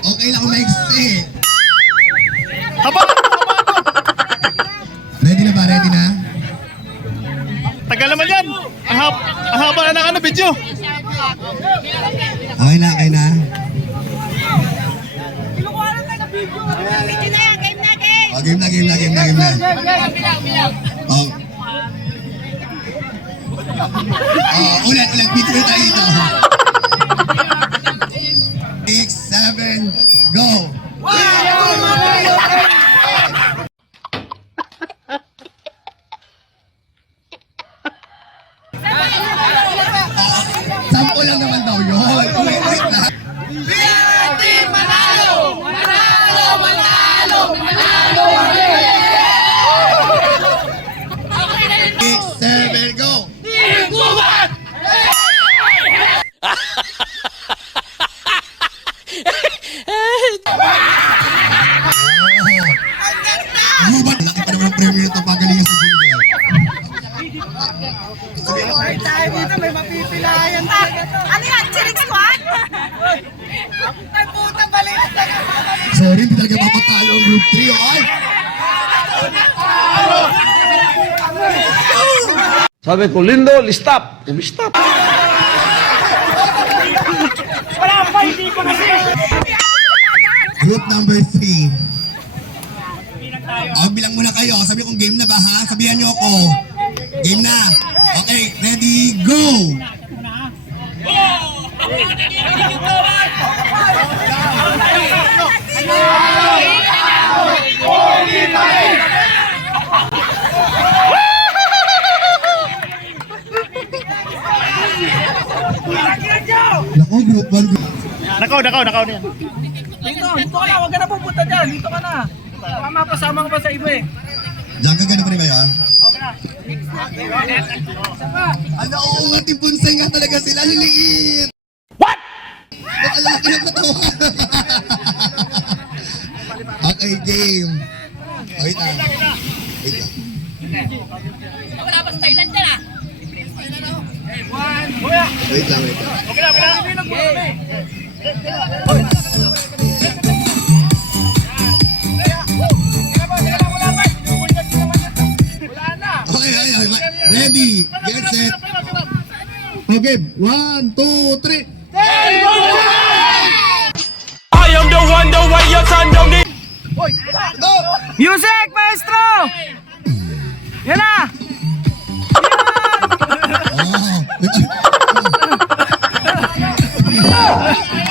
Okay lang kung maiksi. Haba! Ready na ba? Ready na? Tagal naman yan! Ang haba na ng ano, video! Okay na, okay na. Oh, game na. Oh. Ulit. Bito na tayo dito. 6, 7, go! Sampo lang naman daw yun. Wait na. Six, seven, go! Gubat! Laki pa naman ang premium nito pagalingan sa jingle. Ay, tayo dito, may mapipilayan talaga to. Ano yan? Chirik squad? Ay, puta, baliit na nga. Sorry, hindi talaga mapatalo ang group 3, ay! Sabi ko, Lindo, stop. Stop. Wala pa, hindi pa kasi. Group number 3. Bilang muna kayo. Sabi kong game na ba ha? Sabihan nyo ako. Game na. Okay, ready, go! Nako, group 1, group. Nakaw na yan. Dito ka na, huwag ka na pupunta dyan. Dito ka na. Mapasama ka pa sa iba eh. Diyan ka gano'n pa rin ba yan? Ano, oo nga, tipunsay nga talaga sila, liliit! What? Nakalaki ng katawan! Okay, game. Wait lang. Wala pa sa Thailand dyan ah. Wait lang. Okay na. Okay. Ready, get set. Okay, 1, 2, 3. I am the one, the way your son don't need. Go! Music, maestro! Yan na! Oh.